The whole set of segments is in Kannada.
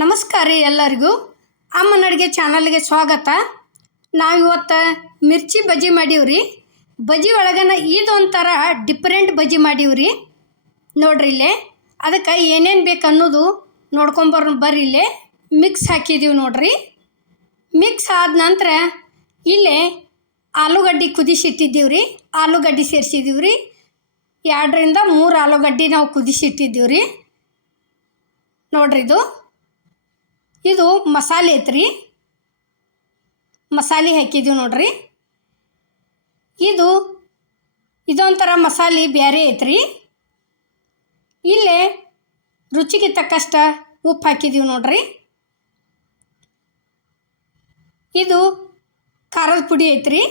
ನಮಸ್ಕಾರ ರೀ ಎಲ್ಲರಿಗೂ. ಅಮ್ಮನ ಅಡುಗೆ ಚಾನಲ್ಗೆ ಸ್ವಾಗತ. ನಾವು ಇವತ್ತು ಮಿರ್ಚಿ ಬಜ್ಜಿ ಮಾಡೀವ್ರಿ. ಬಜ್ಜಿ ಒಳಗನ ಇದೊಂಥರ ಡಿಫ್ರೆಂಟ್ ಬಜ್ಜಿ ಮಾಡೀವ್ರಿ. ನೋಡ್ರಿ ಇಲ್ಲೇ. ಅದಕ್ಕೆ ಏನೇನು ಬೇಕು ಅನ್ನೋದು ನೋಡ್ಕೊಂಬರ್ ಬರ್ರಿ ಇಲ್ಲೇ. ಮಿಕ್ಸ್ ಹಾಕಿದೀವಿ ನೋಡ್ರಿ. ಮಿಕ್ಸ್ ಆದ ನಂತರ ಇಲ್ಲೇ ಆಲೂಗಡ್ಡೆ ಕುದಿಸಿಟ್ಟಿದ್ದೀವಿ ರೀ ಆಲೂಗಡ್ಡೆ ಸೇರಿಸಿದ್ದೀವಿ ರೀ ಎರಡರಿಂದ ಮೂರು ಆಲೂಗಡ್ಡೆ ನಾವು ಕುದಿಸಿಟ್ಟಿದ್ದೀವಿ ರೀ ನೋಡ್ರಿ ಇದು. ಇದು ಮಸಾಲೆ ಐತ್ರಿ. ಮಸಾಲೆ ಹಾಕಿದ್ದೀವಿ ನೋಡ್ರಿ. ಇದು, ಇದೊಂಥರ ಮಸಾಲೆ ಬ್ಯಾರೆ ಐತ್ರಿ. ಇಲ್ಲೇ ರುಚಿಗೆ ತಕ್ಕಷ್ಟ ಉಪ್ಪು ಹಾಕಿದ್ದೀವಿ ನೋಡ್ರಿ. ಇದು ಖಾರದ ಪುಡಿ ಐತ್ರಿ.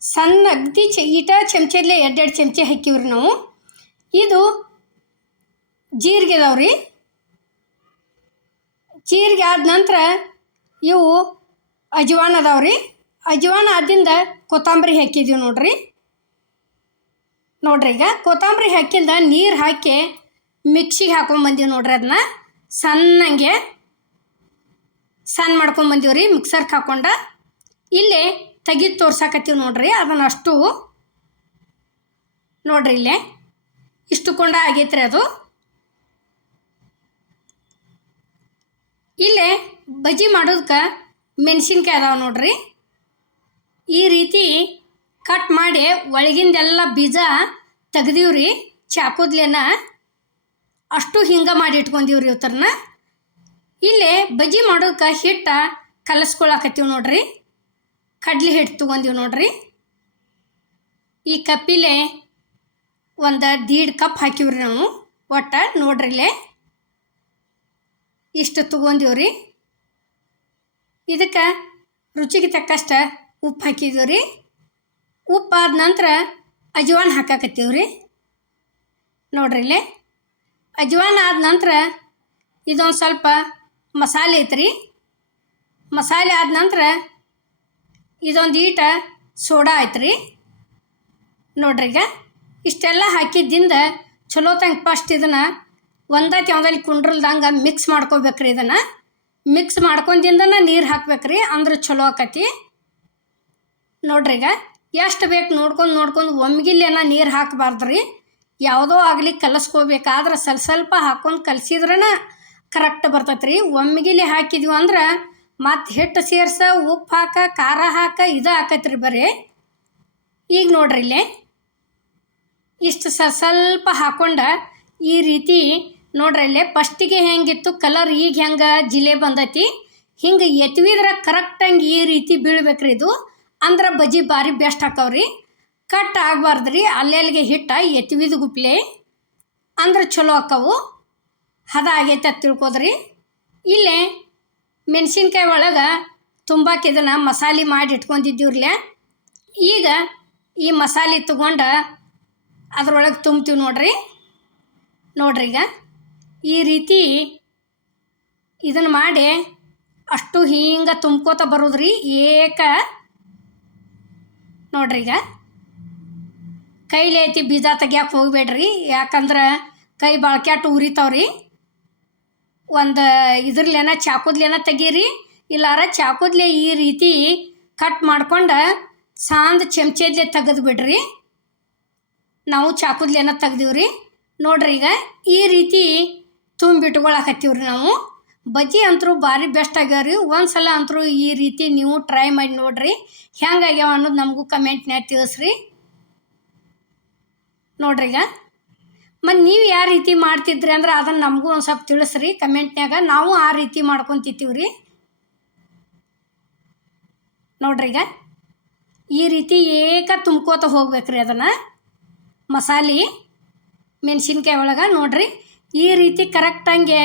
ಸಣ್ಣ ಅಗ್ದಿ ಚ, ಈಟ ಚಮಚದಲ್ಲೇ ಎರಡೆರಡು ಚಮಚೆ ಹಾಕಿವ್ರಿ ನಾವು. ಇದು ಜೀರಿಗೆ ಅದಾವ್ರಿ ಜೀರಿಗೆ ಆದ ನಂತರ ಇವು ಅಜವಾನ ಅದಾವೆ ರೀ ಅಜವಾನ ಆದಿಂದ ಕೊತ್ತಂಬರಿ ಹಾಕಿದ್ದೀವಿ ನೋಡ್ರಿ. ನೋಡ್ರಿ ಈಗ ಕೊತ್ತಂಬರಿ ಹಾಕಿಂದ ನೀರು ಹಾಕಿ ಮಿಕ್ಸಿಗೆ ಹಾಕೊಂಬಂದೀವಿ ನೋಡ್ರಿ ಅದನ್ನ ಸಣ್ಣಂಗೆ ಸಣ್ಣ ಮಾಡ್ಕೊಂಬಂದೀವಿ ರೀ ಮಿಕ್ಸರ್ಗೆ ಹಾಕೊಂಡ. ಇಲ್ಲಿ ತೆಗೆದು ತೋರ್ಸಾಕತ್ತೀವಿ ನೋಡ್ರಿ ಅದನ್ನು ಅಷ್ಟು. ನೋಡ್ರಿ ಇಲ್ಲೇ. ಇಷ್ಟು ಕೊಂಡ ಆಗೈತ್ರಿ ಅದು. ಇಲ್ಲೇ ಬಜ್ಜಿ ಮಾಡೋದಕ್ಕೆ ಮೆಣಸಿನ್ಕಾಯಿ ಅದಾವೆ ನೋಡ್ರಿ. ಈ ರೀತಿ ಕಟ್ ಮಾಡಿ ಒಳಗಿಂದೆಲ್ಲ ಬೀಜ ತೆಗ್ದೀವ್ರಿ, ಚಾಕುದ್ಲೇನ. ಅಷ್ಟು ಹಿಂಗೆ ಮಾಡಿ ಇಟ್ಕೊಂಡೀವ್ರಿ ಇವತ್ತರನ್ನ ಇಲ್ಲೇ ಬಜ್ಜಿ ಮಾಡೋದಕ್ಕೆ ಹಿಟ್ಟ ಕಲಸ್ಕೊಳಕತ್ತೀವಿ ನೋಡ್ರಿ. ಕಡ್ಲಿ ಹಿಟ್ಟು ತೊಗೊಂದೀವಿ ನೋಡ್ರಿ. ಈ ಕಪ್ಪಿಲೆ ಒಂದು ದೀಡ್ ಕಪ್ ಹಾಕಿವ್ರಿ ನಾವು. ಒಟ್ಟು ನೋಡ್ರಿಲ್ಲೇ ಇಷ್ಟು ತೊಗೊಂದೀವ್ರಿ ಇದಕ್ಕೆ ರುಚಿಗೆ ತಕ್ಕಷ್ಟು ಉಪ್ಪು ಹಾಕಿದ್ದೀವಿ ರೀ ಉಪ್ಪು ಆದ ನಂತರ ಅಜವಾನ್ ಹಾಕಾಕತ್ತೀವಿ ರೀ ನೋಡ್ರಿ ಇಲ್ಲಿ. ಅಜ್ವಾನ ಆದ ನಂತರ ಇದೊಂದು ಸ್ವಲ್ಪ ಮಸಾಲೆ ಐತ್ರಿ. ಮಸಾಲೆ ಆದ ನಂತರ ಇದೊಂದು ಈಟ ಸೋಡಾ ಐತ್ರಿ. ನೋಡ್ರಿ ಈಗ ಇಷ್ಟೆಲ್ಲ ಹಾಕಿದ್ದಿಂದ ಚಲೋ ತಂಗ ಫಸ್ಟ್ ಇದನ್ನು ಒಂದ ತೆವದಲ್ಲಿ ಕುಂಡ್ರಲ್ದಂಗೆ ಮಿಕ್ಸ್ ಮಾಡ್ಕೋಬೇಕ್ರಿ ಇದನ್ನು. ಮಿಕ್ಸ್ ಮಾಡ್ಕೊಂಡಿಂದನ ನೀರು ಹಾಕ್ಬೇಕ್ರಿ, ಅಂದ್ರೆ ಚಲೋ ಆಕತಿ. ನೋಡ್ರಿ ಈಗ, ಎಷ್ಟು ಬೇಕು ನೋಡ್ಕೊಂಡು ನೋಡ್ಕೊಂಡು ಒಮ್ಗಿಲ್ಲೇನ ನೀರು ಹಾಕಬಾರ್ದು ರೀ ಯಾವುದೋ ಆಗಲಿ ಕಲಸ್ಕೋಬೇಕಾದ್ರೆ ಸ್ವಲ್ಪ ಸ್ವಲ್ಪ ಹಾಕ್ಕೊಂಡು ಕಲಸಿದ್ರನ ಕರೆಕ್ಟ್ ಬರ್ತೈತೆ ರೀ ಒಮ್ಗಿಲೆ ಹಾಕಿದ್ವಿ ಅಂದ್ರೆ ಮತ್ತು ಹಿಟ್ಟು ಸೇರ್ಸ, ಉಪ್ಪು ಹಾಕ, ಖಾರ ಹಾಕ, ಇದು ಹಾಕತ್ರಿ ಬರೀ. ಈಗ ನೋಡ್ರಿ ಇಲ್ಲಿ, ಇಷ್ಟು ಸ್ವಲ್ಪ ಹಾಕೊಂಡ ಈ ರೀತಿ ನೋಡ್ರಿ ಅಲ್ಲೇ ಫಸ್ಟಿಗೆ ಹೆಂಗಿತ್ತು ಕಲರ್ ಈಗ ಹೆಂಗೆ ಜಿಲೆ ಬಂದೈತಿ. ಹಿಂಗೆ ಎತ್ವಿದ್ರೆ ಕರೆಕ್ಟಂಗೆ ಈ ರೀತಿ ಬೀಳ್ಬೇಕ್ರಿ ಇದು. ಅಂದ್ರೆ ಬಜ್ಜಿ ಭಾರಿ ಬೆಸ್ಟ್ ಹಾಕವ್ರಿ ಕಟ್ ಆಗಬಾರ್ದು ರೀ ಅಲ್ಲೆಲ್ಲಿಗೆ ಹಿಟ್ಟ ಎತ್ವಿದ ಗುಪ್ಲೆ ಅಂದ್ರೆ ಚಲೋ ಹಾಕವು ಹದ ಆಗೈತೆ ಅದು ತಿಳ್ಕೊದ್ರಿ. ಇಲ್ಲೇ, ಮೆಣಸಿನ್ಕಾಯಿ ಒಳಗೆ ತುಂಬ ಇದನ್ನು ಮಸಾಲೆ ಮಾಡಿ ಇಟ್ಕೊಂಡಿದ್ದೀವ್ರಲ್ಲೇ. ಈಗ ಈ ಮಸಾಲೆ ತಗೊಂಡು ಅದ್ರೊಳಗೆ ತುಂಬ್ತೀವಿ ನೋಡ್ರಿ. ನೋಡ್ರಿ ಈಗ. ಈ ರೀತಿ ಇದನ್ನು ಮಾಡಿ ಅಷ್ಟು ಹಿಂಗೆ ತುಂಬ್ಕೋತ ಬರೋದ್ರಿ ಏಕ. ನೋಡ್ರಿ ಈಗ. ಕೈಲಿ ಐತಿ ಬೀಜ ತೆಗಿಯಕ್ಕೆ ಹೋಗ್ಬೇಡ್ರಿ. ಯಾಕಂದ್ರೆ ಕೈ ಬಾಳ್ಕ್ಯಾಟ್ ಉರಿತಾವ್ರಿ. ಒಂದು ಇದ್ರಲ್ಲೇನ ಚಾಕುದ್ಲೇನ ತೆಗೀರಿ. ಇಲ್ಲಾರ ಚಾಕುದ್ಲೆ ಈ ರೀತಿ ಕಟ್ ಮಾಡ್ಕೊಂಡು ಸಾಂದ್ ಚಮಚದ್ಲೆ ತೆಗೆದು ಬಿಡ್ರಿ ನಾವು ಚಾಕುದ್ಲೇನ ತೆಗ್ದೀವ್ರಿ. ನೋಡ್ರಿ ಈಗ ಈ ರೀತಿ ತುಂಬಿಟ್ಕೊಳಕತ್ತೀವ್ರಿ ನಾವು. ಬಜ್ಜಿ ಅಂತರೂ ಭಾರಿ ಬೆಸ್ಟ್ ಆಗ್ಯಾವ್ರಿ. ಒಂದು ಸಲ ಅಂತರೂ ಈ ರೀತಿ ನೀವು ಟ್ರೈ ಮಾಡಿ ನೋಡ್ರಿ. ಹೆಂಗಾಗ್ಯಾವ ಅನ್ನೋದು ನಮಗೂ ಕಮೆಂಟ್ನ್ಯಾಗ ತಿಳಿಸ್ರಿ. ನೋಡ್ರಿ ಈಗ. ಮತ್ತು ನೀವು ಯಾವ ರೀತಿ ಮಾಡ್ತಿದ್ರಿ ಅಂದ್ರೆ ಅದನ್ನು ನಮಗೂ ಒಂದು ಸ್ವಲ್ಪ ತಿಳಿಸ್ರಿ ಕಮೆಂಟ್ನ್ಯಾಗ ನಾವು ಆ ರೀತಿ ಮಾಡ್ಕೊತಿತ್ತೀವಿ ರೀ ನೋಡ್ರಿ ಈಗ. ಈ ರೀತಿ ಏಕ ತುಂಬ್ಕೋತ ಹೋಗ್ಬೇಕ್ರಿ ಅದನ್ನು. ಮಸಾಲೆ, ಮೆಣಸಿನ್ಕಾಯಿ ಒಳಗೆ ನೋಡ್ರಿ. ಈ ರೀತಿ ಕರೆಕ್ಟಂಗೆ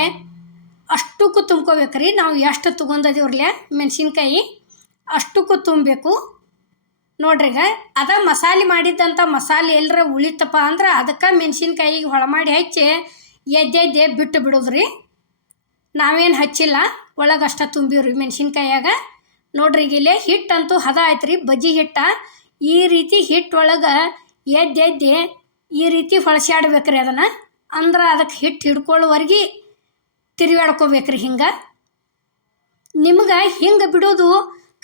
ಅಷ್ಟಕ್ಕೂ ತುಂಬ್ಕೋಬೇಕ್ರಿ. ನಾವು ಎಷ್ಟು ತೊಗೊಂಡದಿವ್ರಲ್ಲೇ ಮೆಣಸಿನ್ಕಾಯಿ. ಅಷ್ಟಕ್ಕೂ ತುಂಬಬೇಕು. ನೋಡ್ರಿ ಈಗ, ಅದ ಮಸಾಲೆ ಮಾಡಿದ್ದಂಥ ಮಸಾಲೆ ಎಲ್ಲರ ಉಳಿತಪ್ಪ ಅಂದ್ರೆ ಅದಕ್ಕೆ ಮೆಣಸಿನ್ಕಾಯಿಗೆ ಹೊಳ ಮಾಡಿ ಹಚ್ಚಿ ಎದ್ದೆದ್ದೆ ಬಿಟ್ಟು ಬಿಡೋದ್ರಿ. ನಾವೇನು ಹಚ್ಚಿಲ್ಲ. ಒಳಗೆ ಅಷ್ಟ ತುಂಬಿವ್ರಿ ಮೆಣಸಿನ್ಕಾಯಾಗ ನೋಡ್ರಿ ಇಲ್ಲೇ ಹಿಟ್ಟಂತೂ ಹದ ಆಯ್ತು ರೀ ಬಜ್ಜಿ ಹಿಟ್ಟ. ಈ ರೀತಿ ಹಿಟ್ಟು ಒಳಗೆ ಎದ್ದೆದ್ದೆ ಈ ರೀತಿ ಹೊಳಸಾಡ್ಬೇಕ್ರಿ ಅದನ್ನು. ಅಂದ್ರೆ ಅದಕ್ಕೆ ಹಿಟ್ಟು ಹಿಡ್ಕೊಳ್ಳೋವರೆಗೆ ತಿರುಗಾಡ್ಕೋಬೇಕ್ರಿ ಹಿಂಗೆ. ನಿಮ್ಗೆ ಹಿಂಗೆ ಬಿಡೋದು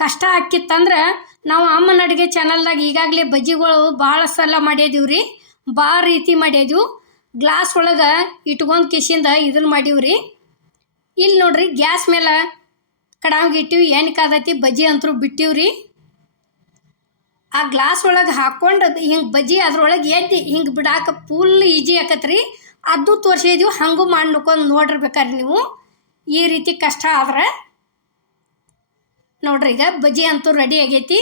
ಕಷ್ಟ ಆಕ್ಕಿತ್ತಂದ್ರೆ ನಾವು ಅಮ್ಮನ ಅಡುಗೆ ಚಾನಲ್ದಾಗ ಈಗಾಗಲೇ ಬಜ್ಜಿಗಳು ಭಾಳ ಸಲ ಮಾಡಿದೀವಿ ರೀ ಭಾಳ ರೀತಿ ಮಾಡಿದ್ವು ಗ್ಲಾಸ್ ಒಳಗೆ ಇಟ್ಕೊಂಡು ಕಿಶಿಂದ ಇದನ್ನು ರೀ ಇಲ್ಲಿ ನೋಡ್ರಿ ಗ್ಯಾಸ್ ಮೇಲೆ ಕಡಾಂಗ್ ಇಟ್ಟಿವಿ ಏನಕ್ಕೆ ಕಾದೈತಿ ಬಜ್ಜಿ ಅಂತರೂ ಬಿಟ್ಟಿವಿ ರೀ ಆ ಗ್ಲಾಸ್ ಒಳಗೆ ಹಾಕ್ಕೊಂಡು ಹಿಂಗೆ ಬಜ್ಜಿ ಅದ್ರೊಳಗೆ ಎದ್ದು ಹಿಂಗೆ ಬಿಡಾಕ ಫುಲ್ ಈಜಿ ಆಕತ್ರಿ. ಅದು ತೋರಿಸಿದ್ವಿ ಹಂಗೂ ಮಾಡಿ ನೋಡ್ಕೊಂಡು ನೋಡಿರ್ಬೇಕಾದ್ರೆ ನೀವು ಈ ರೀತಿ ಕಷ್ಟ ಆದ್ರೆ. ನೋಡ್ರಿ, ಈಗ ಬಜ್ಜಿ ಅಂತೂ ರೆಡಿ ಆಗೈತಿ.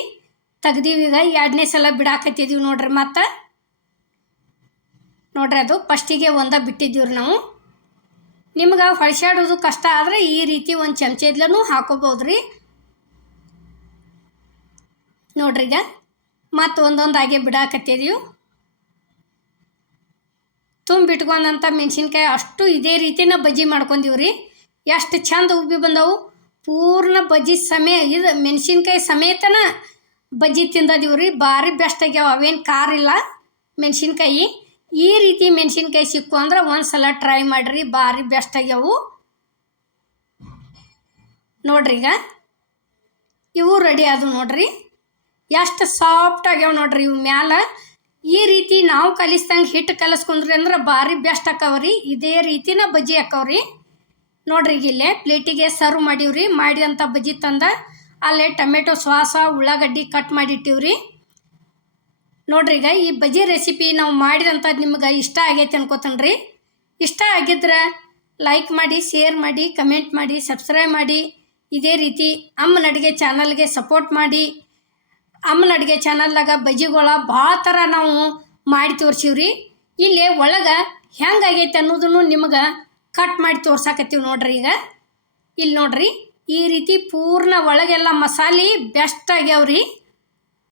ತೆಗ್ದೀವಿ ಈಗ, ಎರಡನೇ ಸಲ ಬಿಡಾಕತ್ತಿದೀವಿ ನೋಡ್ರಿ ಮತ್ತೆ. ನೋಡ್ರಿ, ಅದು ಫಸ್ಟಿಗೆ ಒಂದ ಬಿಟ್ಟಿದ್ದೀವ್ರಿ ನಾವು. ನಿಮ್ಗೆ ಹೊಳ್ಸಾಡೋದು ಕಷ್ಟ ಆದರೆ ಈ ರೀತಿ ಒಂದು ಚಮಚದ್ಲೂ ಹಾಕೋಬೋದು ರೀ ನೋಡ್ರಿ ಈಗ, ಮತ್ತು ಒಂದೊಂದಾಗೆ ಬಿಡಾಕತ್ತಿದೀವಿ. ತುಂಬಿಟ್ಕೊಂಡಂಥ ಮೆಣಸಿನ್ಕಾಯಿ ಅಷ್ಟು ಇದೇ ರೀತಿನ ಬಜ್ಜಿ ಮಾಡ್ಕೊಂಡೀವಿ ರೀ. ಎಷ್ಟು ಚಂದ ಉಬ್ಬಿ ಬಂದವು. ಪೂರ್ಣ ಬಜ್ಜಿ ಸಮೇ ಇದು ಮೆಣಸಿನ್ಕಾಯಿ ಸಮೇತನ ಬಜ್ಜಿ ತಿಂದದೀವಿ ರೀ. ಭಾರಿ ಬೆಸ್ಟ್ ಆಗ್ಯಾವ. ಅವೇನು ಖಾರಿಲ್ಲ ಮೆಣಸಿನ್ಕಾಯಿ. ಈ ರೀತಿ ಮೆಣಸಿನ್ಕಾಯಿ ಸಿಕ್ಕು ಅಂದ್ರೆ ಒಂದು ಸಲ ಟ್ರೈ ಮಾಡಿರಿ. ಭಾರಿ ಬೆಸ್ಟ್ ಆಗ್ಯಾವು. ನೋಡ್ರಿ ಈಗ. ಇವು ರೆಡಿ ಆದವು ನೋಡ್ರಿ. ಎಷ್ಟು ಸಾಫ್ಟ್ ಆಗ್ಯಾವ ನೋಡ್ರಿ ಇವು ಮ್ಯಾಲ. ಈ ರೀತಿ ನಾವು ಕಲಿಸ್ದಂಗೆ ಹಿಟ್ಟು ಕಲಿಸ್ಕೊಂಡ್ರಿ ಅಂದ್ರೆ ಭಾರಿ ಬೆಸ್ಟ್ ಆಕ್ಕವ್ರಿ. ಇದೇ ರೀತಿನ ಬಜ್ಜಿ ಹಾಕವ್ರಿ ನೋಡ್ರಿ ಈಗ ಇಲ್ಲೇ ಪ್ಲೇಟಿಗೆ ಸರ್ವ್ ಮಾಡೀವ್ರಿ. ಮಾಡಿದಂಥ ಬಜ್ಜಿ ತಂದ ಅಲ್ಲೇ ಟೊಮೆಟೊ ಸಾಸ, ಉಳ್ಳಾಗಡ್ಡಿ ಕಟ್ ಮಾಡಿಟ್ಟಿವ್ರಿ. ನೋಡ್ರಿ ಈಗ ಈ ಬಜ್ಜಿ ರೆಸಿಪಿ ನಾವು ಮಾಡಿದಂಥದ್ದು ನಿಮ್ಗೆ ಇಷ್ಟ ಆಗೈತೆ ಅನ್ಕೋತನ್ರಿ. ಇಷ್ಟ ಆಗಿದ್ರೆ ಲೈಕ್ ಮಾಡಿ ಶೇರ್ ಮಾಡಿ ಕಮೆಂಟ್ ಮಾಡಿ ಸಬ್ಸ್ಕ್ರೈಬ್ ಮಾಡಿ. ಇದೇ ರೀತಿ ಅಮ್ಮನ ಅಡುಗೆ ಚಾನಲ್ಗೆ ಸಪೋರ್ಟ್ ಮಾಡಿ. ಅಮ್ಮನ ಅಡುಗೆ ಚಾನಲ್ದಾಗ ಬಜ್ಜಿಗಳ ಭಾಳ ಥರ ನಾವು ಮಾಡಿ ತೋರ್ಸೀವ್ರಿ. ಇಲ್ಲಿ ಒಳಗೆ ಹೆಂಗಾಗೈತೆ ಅನ್ನೋದನ್ನು ನಿಮಗೆ ಕಟ್ ಮಾಡಿ ತೋರ್ಸಾಕತ್ತೀವಿ ನೋಡ್ರಿ ಈಗ. ಇಲ್ಲಿ ನೋಡ್ರಿ ಈ ರೀತಿ ಪೂರ್ಣ ಒಳಗೆಲ್ಲ ಮಸಾಲೆ ಬೆಸ್ಟ್ ಆಗ್ಯಾವ್ರಿ.